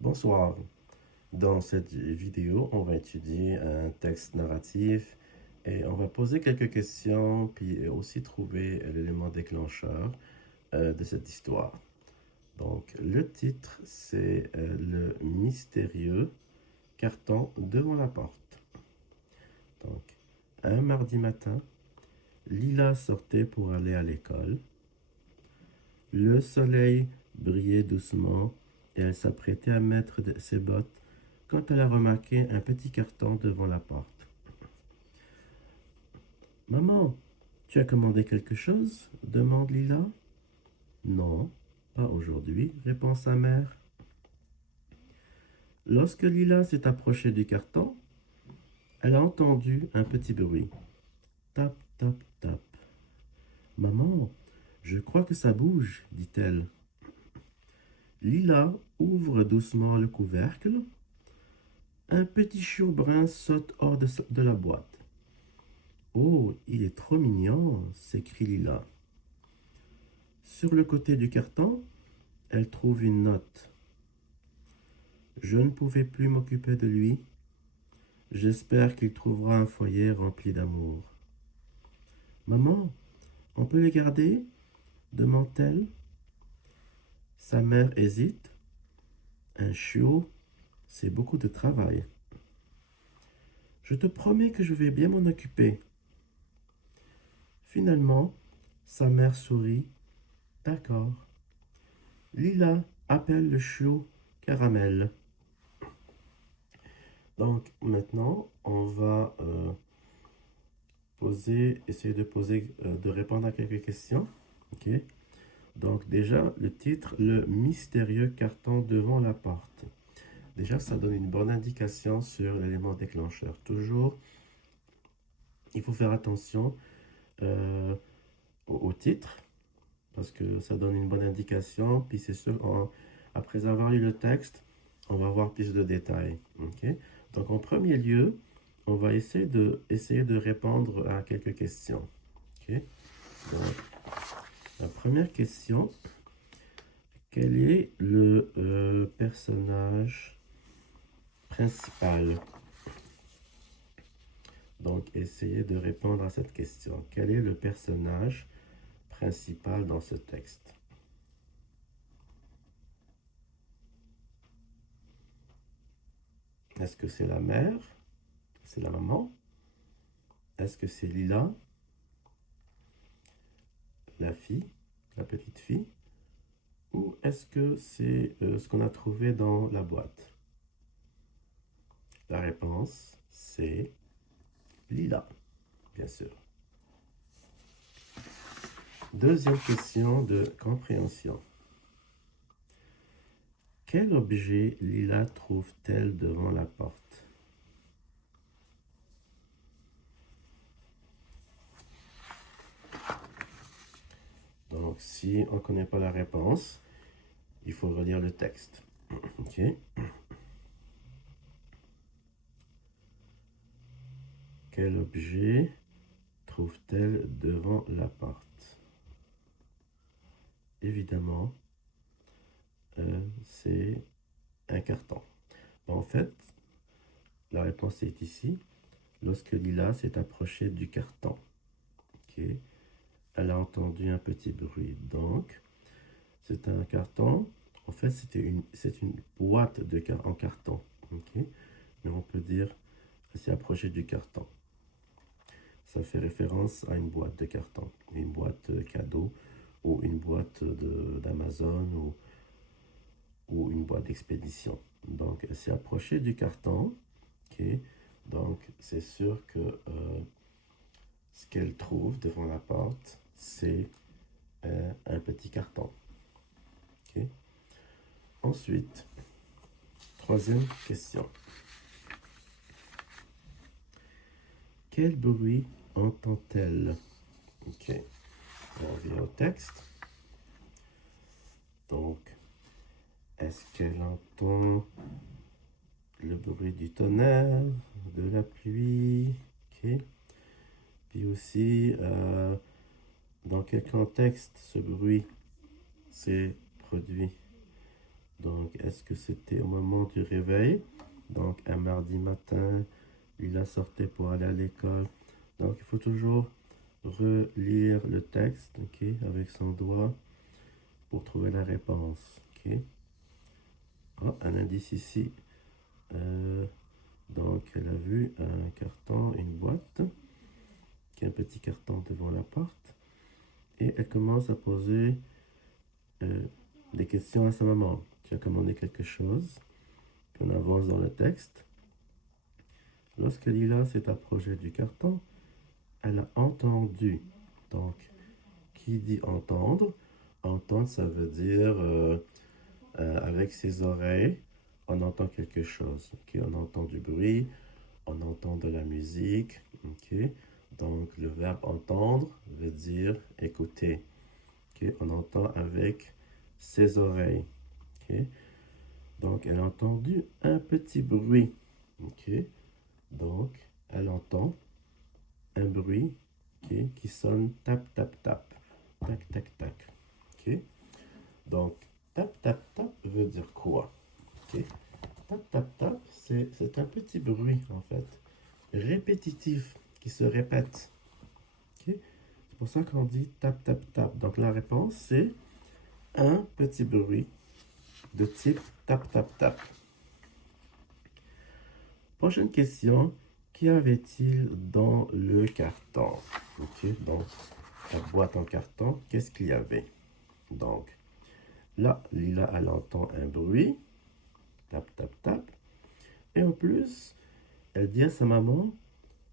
Bonsoir. Dans cette vidéo, on va étudier un texte narratif et on va poser quelques questions, puis aussi trouver l'élément déclencheur de cette histoire. Donc, le titre, c'est Le mystérieux carton devant la porte. Donc, un mardi matin, Lila sortait pour aller à l'école. Le soleil brillait doucement et elle s'apprêtait à mettre ses bottes quand elle a remarqué un petit carton devant la porte. Maman, tu as commandé quelque chose demande Lila. Non, pas aujourd'hui, répond sa mère. Lorsque Lila s'est approchée du carton, elle a entendu un petit bruit. Tap, tap, tap. Maman, je crois que ça bouge, dit-elle. Lila ouvre doucement le couvercle. Un petit chiot brun saute hors de la boîte. Oh, il est trop mignon, s'écrie Lila. Sur le côté du carton, elle trouve une note. Je ne pouvais plus m'occuper de lui. J'espère qu'il trouvera un foyer rempli d'amour. Maman, on peut les garder demande-t-elle. Sa mère hésite. Un chiot, c'est beaucoup de travail. Je te promets que je vais bien m'en occuper. Finalement, sa mère sourit. D'accord. Lila appelle le chiot Caramel. Donc maintenant, on va essayer de répondre à quelques questions. Ok. Donc déjà, le titre, le mystérieux carton devant la porte. Déjà, ça donne une bonne indication sur l'élément déclencheur. Toujours, il faut faire attention euh, au titre, parce que ça donne une bonne indication. Puis c'est sûr, après avoir lu le texte, on va voir plus de détails. Ok. Donc en premier lieu, on va essayer de répondre à quelques questions. Ok. Donc, la première question, quel est le personnage principal? Donc, essayez de répondre à cette question. Quel est le personnage principal dans ce texte? Est-ce que c'est la mère? C'est la maman? Est-ce que c'est Lila? La fille? La petite fille? Ou est-ce que c'est ce qu'on a trouvé dans la boîte? La réponse, c'est Lila, bien sûr. Deuxième question de compréhension. Quel objet Lila trouve-t-elle devant la porte? Donc, si on ne connaît pas la réponse, il faut relire le texte. Ok. Quel objet trouve-t-elle devant la porte? Évidemment, c'est un carton. Bon, en fait, la réponse est ici. Lorsque Lila s'est approchée du carton, ok, elle a entendu un petit bruit. Donc, c'est un carton. En fait, c'est une boîte en carton. Ok, mais on peut dire qu'elle s'est approchée du carton. Ça fait référence à une boîte de carton, une boîte cadeau ou une boîte d'Amazon ou une boîte d'expédition. Donc, elle s'est approchée du carton. Ok. Donc, c'est sûr que ce qu'elle trouve devant la porte, c'est un petit carton. Ok. Ensuite, troisième question. Quel bruit entend-elle? Ok. On revient au texte. Donc, est-ce qu'elle entend le bruit du tonnerre, de la pluie? Ok. Puis aussi, dans quel contexte ce bruit s'est produit? Donc, est-ce que c'était au moment du réveil? Donc, un mardi matin, Lila sortait pour aller à l'école. Donc, il faut toujours relire le texte, ok, avec son doigt pour trouver la réponse, ok. Ah, un indice ici. Euh, donc, elle a vu un carton, une boîte, qui est un petit carton devant la porte. Et elle commence à poser euh, des questions à sa maman. Tu as commandé quelque chose? Puis on avance dans le texte. Lorsque Lila s'est approchée du carton, elle a entendu. Donc, qui dit entendre? Entendre, ça veut dire avec ses oreilles, on entend quelque chose. Okay? On entend du bruit, on entend de la musique. Okay? Donc, le verbe entendre veut dire écouter. Okay? On entend avec ses oreilles. Okay? Donc, elle a entendu un petit bruit. Okay? Donc, elle entend un bruit qui sonne tap, tap, tap. Tac, tac, tac. Okay? Donc, tap, tap, tap veut dire quoi? Okay? Tap, tap, tap, c'est un petit bruit, en fait, répétitif, qui se répète. Okay? C'est pour ça qu'on dit tap, tap, tap. Donc, la réponse, c'est un petit bruit de type tap, tap, tap. Prochaine question. Qu'y avait-il dans le carton? Ok, donc, la boîte en carton, qu'est-ce qu'il y avait? Donc, là, Lila, elle entend un bruit. Tap, tap, tap. Et en plus, elle dit à sa maman,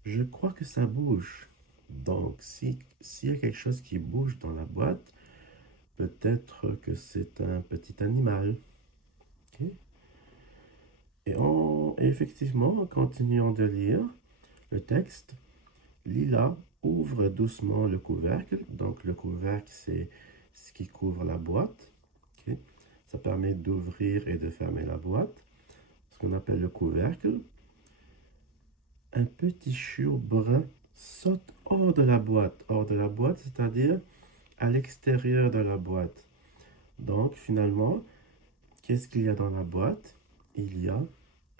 je crois que ça bouge. Donc, s'il y a quelque chose qui bouge dans la boîte, peut-être que c'est un petit animal. Ok. Et effectivement, en continuant de lire le texte, Lila ouvre doucement le couvercle. Donc, le couvercle, c'est ce qui couvre la boîte. Ok. Ça permet d'ouvrir et de fermer la boîte. Ce qu'on appelle le couvercle. Un petit chiot brun saute hors de la boîte. Hors de la boîte, c'est-à-dire à l'extérieur de la boîte. Donc, finalement, qu'est-ce qu'il y a dans la boîte? Il y a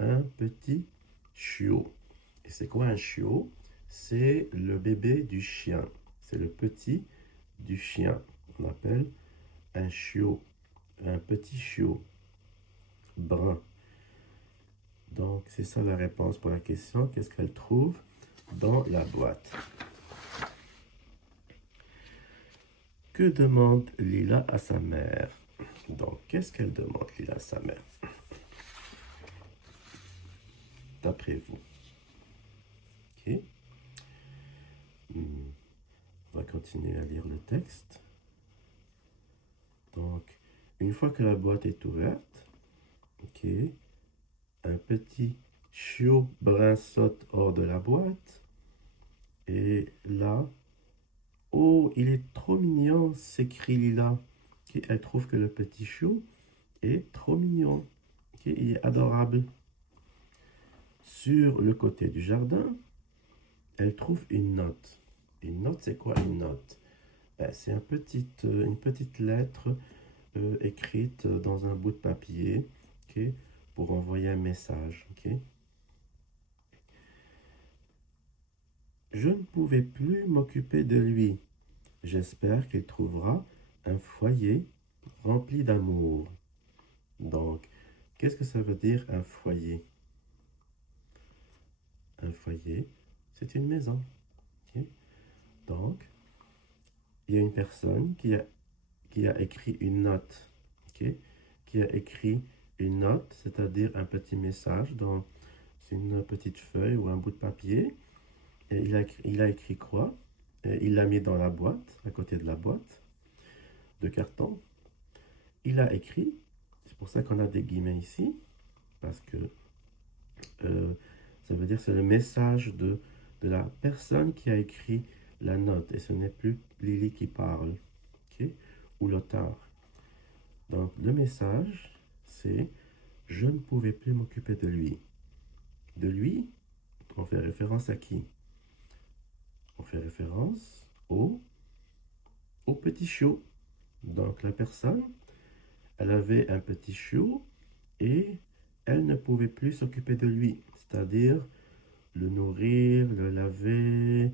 un petit chiot. Et c'est quoi un chiot? C'est le bébé du chien. C'est le petit du chien. On appelle un chiot. Un petit chiot brun. Donc, c'est ça la réponse pour la question. Qu'est-ce qu'elle trouve dans la boîte? Que demande Lila à sa mère? Donc, qu'est-ce qu'elle demande, Lila, à sa mère? D'après vous. Ok. On va continuer à lire le texte. Donc, une fois que la boîte est ouverte, ok, un petit chiot brun saute hors de la boîte. Et là, oh, il est trop mignon, s'écrie Lila. Okay, elle trouve que le petit chiot est trop mignon. Okay, il est adorable. Sur le côté du jardin, elle trouve une note. Une note, c'est quoi une note? Ben, c'est une petite lettre écrite dans un bout de papier, okay, pour envoyer un message. Okay. Je ne pouvais plus m'occuper de lui. J'espère qu'il trouvera un foyer rempli d'amour. Donc, qu'est-ce que ça veut dire un foyer? Un foyer, c'est une maison. Okay. Donc, il y a une personne qui a écrit une note. Okay, qui a écrit une note, c'est-à-dire un petit message dans une petite feuille ou un bout de papier. Et il a écrit quoi? Et il l'a mis dans la boîte, à côté de la boîte de carton. Il a écrit, c'est pour ça qu'on a des guillemets ici, parce que euh, ça veut dire que c'est le message de la personne qui a écrit la note. Et ce n'est plus Lily qui parle, okay? Ou l'auteur. Donc le message, c'est je ne pouvais plus m'occuper de lui. De lui, on fait référence à qui? On fait référence au petit chiot. Donc la personne, Elle avait un petit chiot et elle ne pouvait plus s'occuper de lui, c'est-à-dire le nourrir, le laver,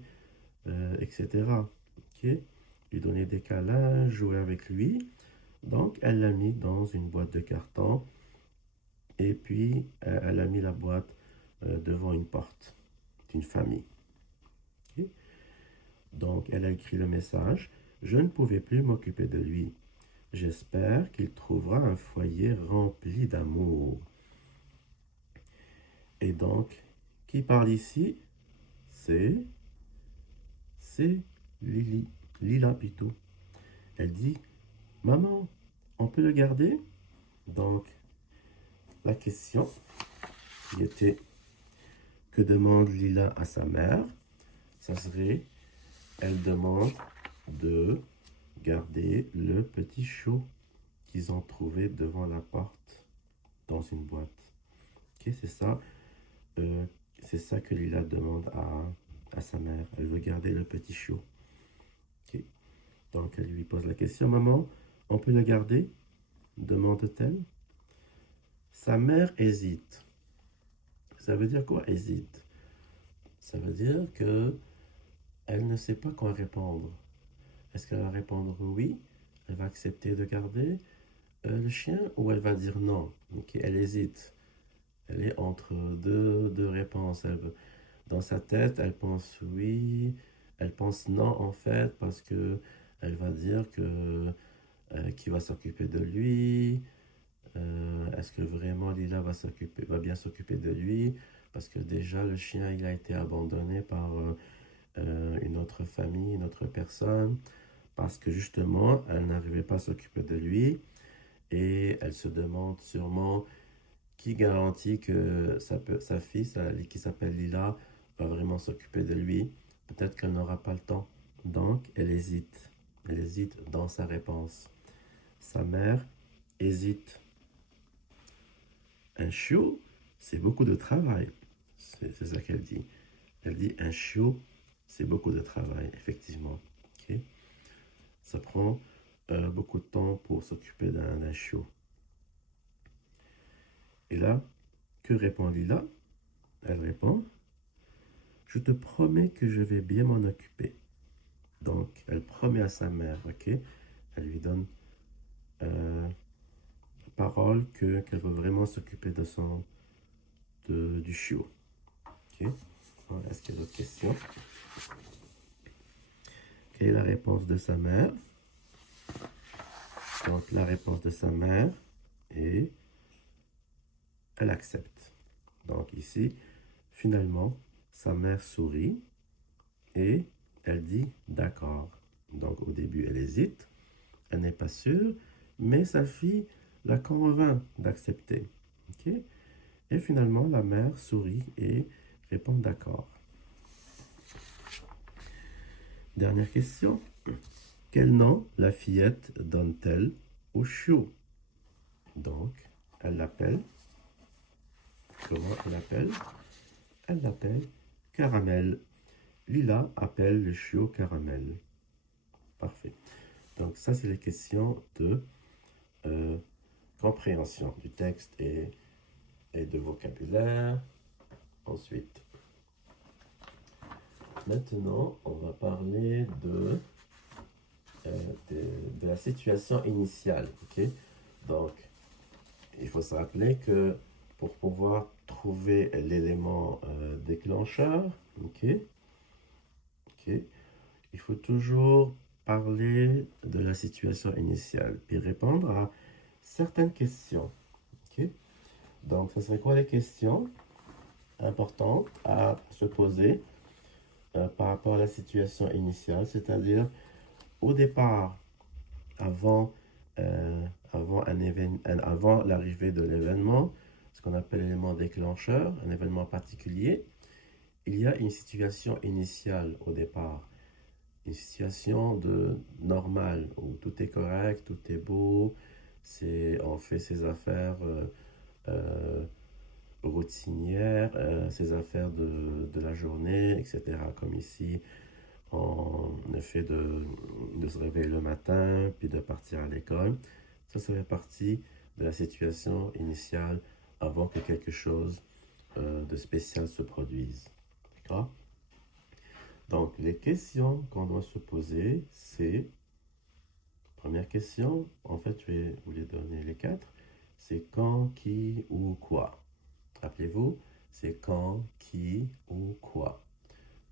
etc. Ok. Lui donner des câlins, jouer avec lui. Donc, elle l'a mis dans une boîte de carton et puis elle a mis la boîte devant une porte d'une famille. Ok. Donc, elle a écrit le message: je ne pouvais plus m'occuper de lui. J'espère qu'il trouvera un foyer rempli d'amour. Et donc, qui parle ici? C'est c'est Lily, Lila plutôt. Elle dit: maman, on peut le garder? Donc, la question qui était: que demande Lila à sa mère? Ça serait: elle demande de garder le petit chiot qu'ils ont trouvé devant la porte dans une boîte. Ok, euh, c'est ça que Lila demande à sa mère. Elle veut garder le petit chiot. Ok. Donc elle lui pose la question: maman, on peut le garder? Demande-t-elle. Sa mère hésite. Ça veut dire quoi, hésite? Ça veut dire que elle ne sait pas quoi répondre. Est-ce qu'elle va répondre oui? Elle va accepter de garder le chien, ou elle va dire non? Ok, elle hésite. Elle est entre deux réponses. Dans sa tête, elle pense oui, elle pense non en fait, parce que elle va dire que qui va s'occuper de lui. Est-ce que vraiment Lila va bien s'occuper de lui? Parce que déjà le chien il a été abandonné par une autre famille, une autre personne, parce que justement elle n'arrivait pas à s'occuper de lui, et elle se demande sûrement qui garantit que sa fille, qui s'appelle Lila, va vraiment s'occuper de lui. Peut-être qu'elle n'aura pas le temps. Donc, elle hésite. Elle hésite dans sa réponse. Sa mère hésite. Un chiot, c'est beaucoup de travail. C'est ça qu'elle dit. Elle dit: un chiot, c'est beaucoup de travail, effectivement. Ok. Ça prend beaucoup de temps pour s'occuper d'un chiot. Et là, que répond Lila? Elle répond: je te promets que je vais bien m'en occuper. Donc, elle promet à sa mère, ok? Elle lui donne euh, parole qu'elle veut vraiment s'occuper du chiot. Ok? Est-ce qu'il y a d'autres questions? Quelle est la réponse de sa mère? Donc, la réponse de sa mère est: elle accepte. Donc, ici, finalement, sa mère sourit et elle dit d'accord. Donc, au début, elle hésite, elle n'est pas sûre, mais sa fille la convainc d'accepter. Ok. Et finalement, la mère sourit et répond d'accord. Dernière question. Quel nom la fillette donne-t-elle au chiot? Donc, elle l'appelle. Comment elle l'appelle? Elle l'appelle Caramel. Lila appelle le chiot Caramel. Parfait. Donc, ça, c'est les questions de compréhension du texte et de vocabulaire. Ensuite, maintenant, on va parler de la situation initiale. Ok. Donc, il faut se rappeler que pour pouvoir trouver l'élément déclencheur, ok, il faut toujours parler de la situation initiale, puis répondre à certaines questions. Ok. Donc, ce serait quoi les questions importantes à se poser par rapport à la situation initiale, c'est-à-dire au départ, avant, avant l'arrivée de l'événement, ce qu'on appelle l'élément déclencheur, un événement particulier, il y a une situation initiale au départ, une situation normale où tout est correct, tout est beau, on fait ses affaires euh, routinières, ses affaires de la journée, etc. Comme ici, on a fait de se réveiller le matin, puis de partir à l'école. Ça fait partie de la situation initiale avant que quelque chose de spécial se produise. D'accord? Donc, les questions qu'on doit se poser, c'est, première question, en fait, je vais vous les donner les quatre, c'est quand, qui, ou quoi. Rappelez-vous, c'est quand, qui ou quoi.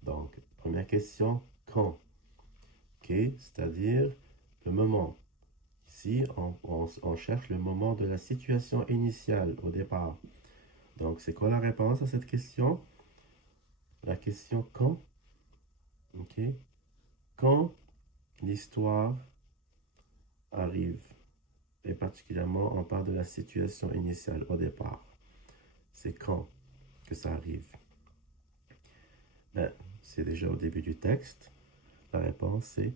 Donc, première question, quand. Ok, c'est-à-dire le moment. Ici, on cherche le moment de la situation initiale au départ. Donc, c'est quoi la réponse à cette question? La question quand. Ok, quand l'histoire arrive. Et particulièrement, on parle de la situation initiale au départ. C'est quand que ça arrive? Ben, c'est déjà au début du texte. La réponse, c'est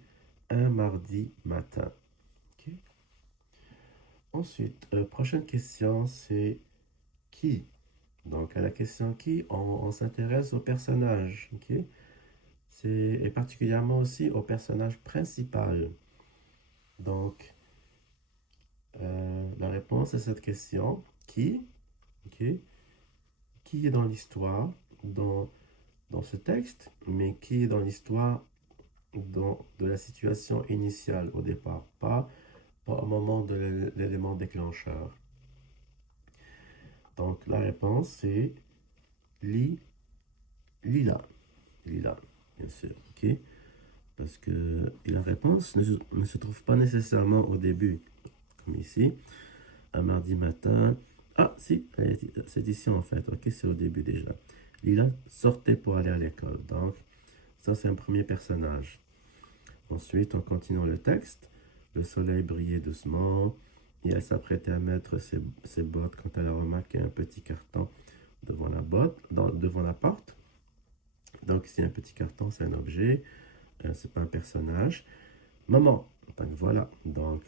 un mardi matin. Ok. Ensuite, prochaine question, c'est qui? Donc, à la question qui, on s'intéresse au personnage. Ok. Et particulièrement aussi au personnage principal. Donc, la réponse à cette question, qui? Ok. Qui est dans l'histoire, dans ce texte, mais qui est dans l'histoire de la situation initiale au départ, pas au moment de l'élément déclencheur. Donc la réponse c'est Lila. Lila, bien sûr, ok? Parce que la réponse ne se trouve pas nécessairement au début, comme ici, un mardi matin. Ah, si, c'est ici en fait, ok, c'est au début déjà. Lila sortait pour aller à l'école, donc ça c'est un premier personnage. Ensuite, en continuant le texte, le soleil brillait doucement et elle s'apprêtait à mettre ses bottes quand elle a remarqué un petit carton devant la porte. Donc, ici, un petit carton, c'est un objet, c'est pas un personnage. Maman, donc voilà. Donc,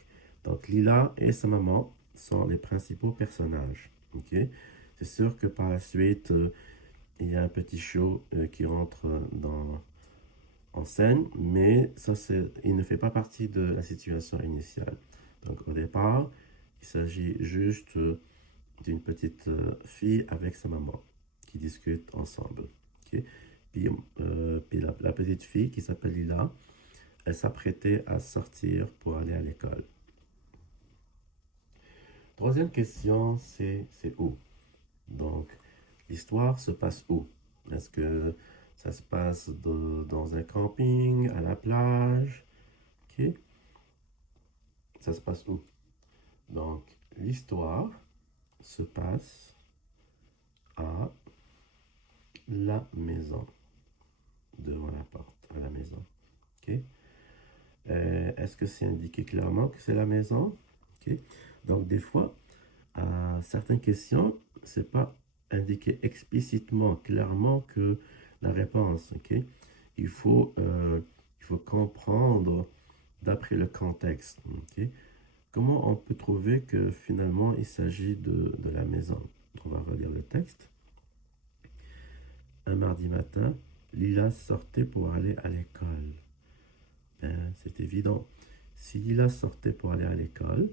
Lila et sa maman sont les principaux personnages. Ok. C'est sûr que par la suite, il y a un petit show qui rentre en scène, mais il ne fait pas partie de la situation initiale. Donc au départ, il s'agit juste d'une petite fille avec sa maman qui discutent ensemble. Ok. Puis la petite fille qui s'appelle Lila, elle s'apprêtait à sortir pour aller à l'école. Troisième question, c'est où? Donc, l'histoire se passe où? Est-ce que ça se passe dans un camping, à la plage? Ok. Ça se passe où? Donc, l'histoire se passe à la maison, devant la porte, à la maison. Ok. Est-ce que c'est indiqué clairement que c'est la maison? Ok. Donc, des fois, à certaines questions, c'est pas indiqué explicitement, clairement que la réponse. Ok. Il faut, euh, il faut comprendre d'après le contexte. Ok. Comment on peut trouver que finalement il s'agit de la maison? On va relire le texte. Un mardi matin, Lila sortait pour aller à l'école. Ben, c'est évident. Si Lila sortait pour aller à l'école,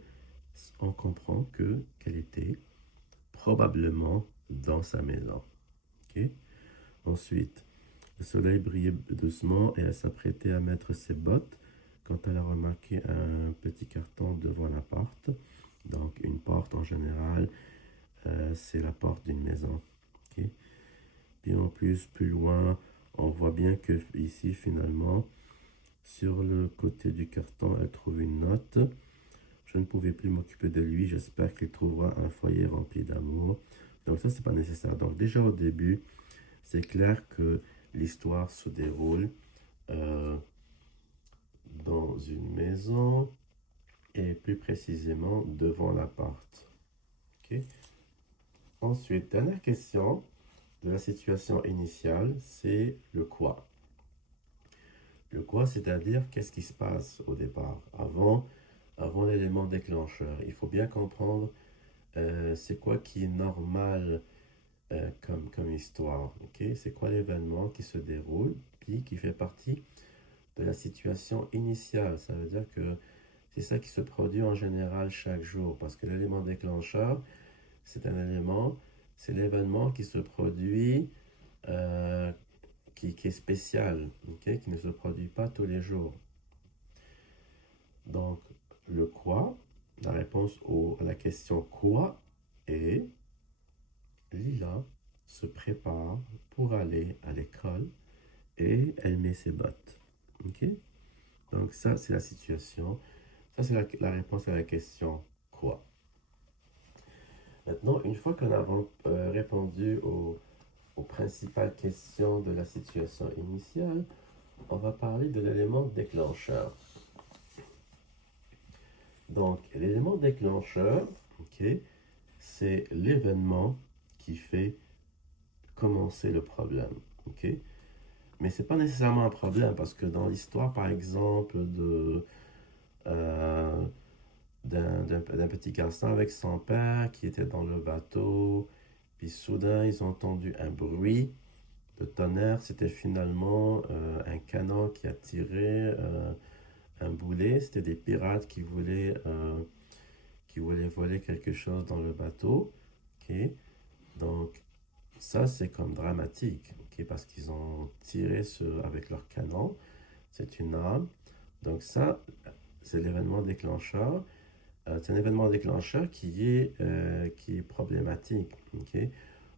on comprend qu'elle était probablement dans sa maison. Ok. Ensuite, le soleil brillait doucement et elle s'apprêtait à mettre ses bottes quand elle a remarqué un petit carton devant la porte. Donc, une porte en général, c'est la porte d'une maison. Ok. Puis en plus, plus loin, on voit bien que ici, finalement, sur le côté du carton, elle trouve une note. Je ne pouvais plus m'occuper de lui. J'espère qu'il trouvera un foyer rempli d'amour. Donc ça, c'est pas nécessaire. Donc déjà au début, c'est clair que l'histoire se déroule euh, dans une maison et plus précisément devant la porte. Ok. Ensuite, dernière question de la situation initiale, c'est le quoi. Le quoi, c'est-à-dire qu'est-ce qui se passe au départ, avant l'élément déclencheur. Il faut bien comprendre c'est quoi qui est normal comme histoire. Ok. C'est quoi l'événement qui se déroule, puis qui fait partie de la situation initiale. Ça veut dire que c'est ça qui se produit en général chaque jour. Parce que l'élément déclencheur, c'est un élément, c'est l'événement qui se produit, euh, qui est spécial, ok, qui ne se produit pas tous les jours. Donc, le quoi, la réponse à la question quoi est Lila se prépare pour aller à l'école et elle met ses bottes. Ok? Donc, ça, c'est la situation. Ça, c'est la réponse à la question quoi. Maintenant, une fois qu'on a répondu aux principales questions de la situation initiale, on va parler de l'élément déclencheur. Donc, l'élément déclencheur, ok, c'est l'événement qui fait commencer le problème. Ok? Mais ce n'est pas nécessairement un problème parce que dans l'histoire, par exemple, euh, d'un petit garçon avec son père qui était dans le bateau, puis soudain ils ont entendu un bruit de tonnerre. C'était finalement un canon qui a tiré un boulet. C'était des pirates qui voulaient voler quelque chose dans le bateau. Ok? Donc, ça, c'est comme dramatique, ok, parce qu'ils ont tiré avec leur canon. C'est une arme. Donc ça, c'est l'événement déclencheur. C'est un événement déclencheur qui est problématique. Ok.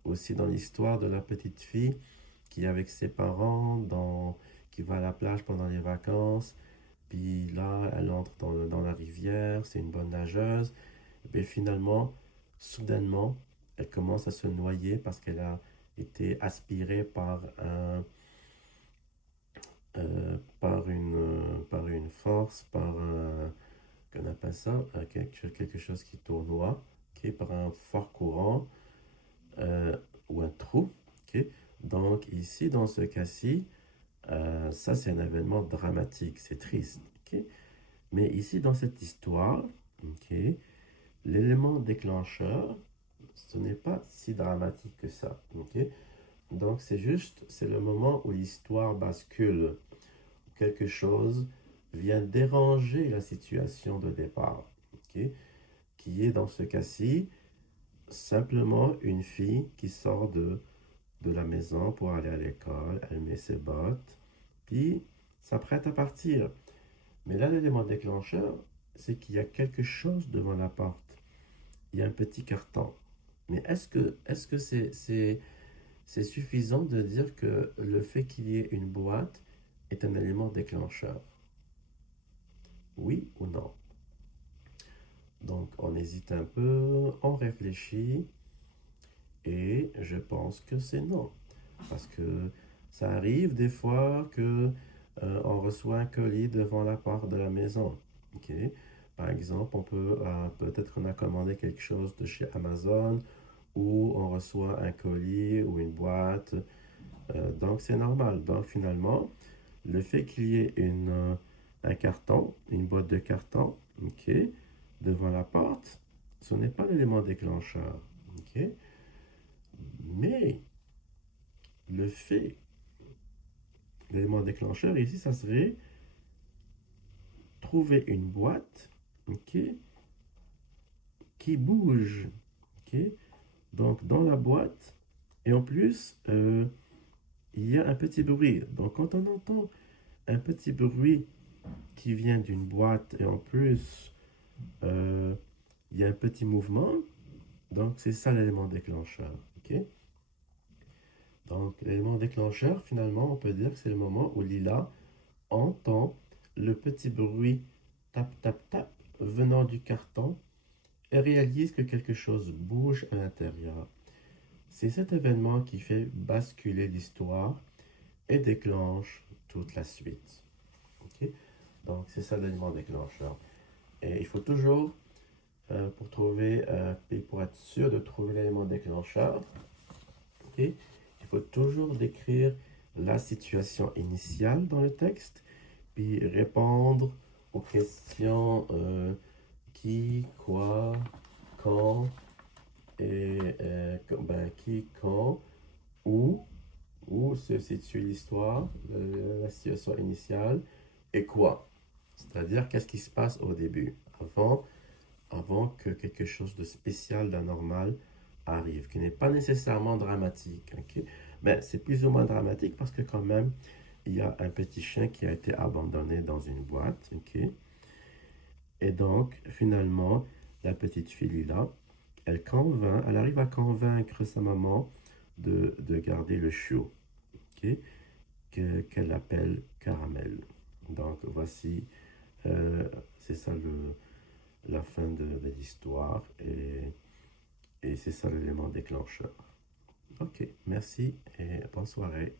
Aussi dans l'histoire de la petite fille qui est avec ses parents, qui va à la plage pendant les vacances. Puis là, elle entre dans la rivière, c'est une bonne nageuse. Et puis finalement, soudainement, elle commence à se noyer parce qu'elle a été aspirée par une force, qu'on appelle ça, quelque chose qui tournoie, ok, par un fort courant ou un trou. Ok. Donc ici, dans ce cas-ci, ça c'est un événement dramatique, c'est triste. Ok. Mais ici, dans cette histoire, ok, l'élément déclencheur, ce n'est pas si dramatique que ça. Ok. Donc c'est le moment où l'histoire bascule, où quelque chose vient déranger la situation de départ, ok, qui est dans ce cas-ci simplement une fille qui sort de la maison pour aller à l'école, elle met ses bottes, puis s'apprête à partir. Mais là, l'élément déclencheur, c'est qu'il y a quelque chose devant la porte. Il y a un petit carton. Mais est-ce que c'est suffisant de dire que le fait qu'il y ait une boîte est un élément déclencheur? Oui ou non? Donc, on hésite un peu, on réfléchit, et je pense que c'est non. Parce que ça arrive des fois que on reçoit un colis devant la porte de la maison. Ok. Par exemple, peut-être qu'on a commandé quelque chose de chez Amazon ou on reçoit un colis ou une boîte. Donc c'est normal. Donc finalement, le fait qu'il y ait un carton, une boîte de carton, ok, devant la porte, ce n'est pas l'élément déclencheur. Ok. Mais le fait, l'élément déclencheur ici, ça serait trouver une boîte, ok, qui bouge, ok. Donc dans la boîte, et en plus, il y a un petit bruit. Donc quand on entend un petit bruit qui vient d'une boîte, et en plus, euh, il y a un petit mouvement, donc c'est ça l'élément déclencheur, ok. Donc l'élément déclencheur, finalement, on peut dire que c'est le moment où Lila entend le petit bruit tap tap tap venant du carton et réalise que quelque chose bouge à l'intérieur. C'est cet événement qui fait basculer l'histoire et déclenche toute la suite. Ok. Donc c'est ça l'élément déclencheur. Et il faut toujours, pour être sûr de trouver l'élément déclencheur, ok, il faut toujours décrire la situation initiale dans le texte puis répondre aux questions qui, quoi, quand, et qui, quand, où, où se situe l'histoire, la situation initiale, et quoi. C'est-à-dire, qu'est-ce qui se passe au début, avant que quelque chose de spécial, d'anormal arrive, qui n'est pas nécessairement dramatique. Ok. Mais c'est plus ou moins dramatique parce que quand même, il y a un petit chien qui a été abandonné dans une boîte. Ok. Et donc, finalement, la petite fille là, elle arrive à convaincre sa maman de garder le chiot, ok, qu'elle appelle Caramel. Donc, voici, c'est ça la fin de l'histoire et c'est ça l'élément déclencheur. Ok, merci et bonne soirée.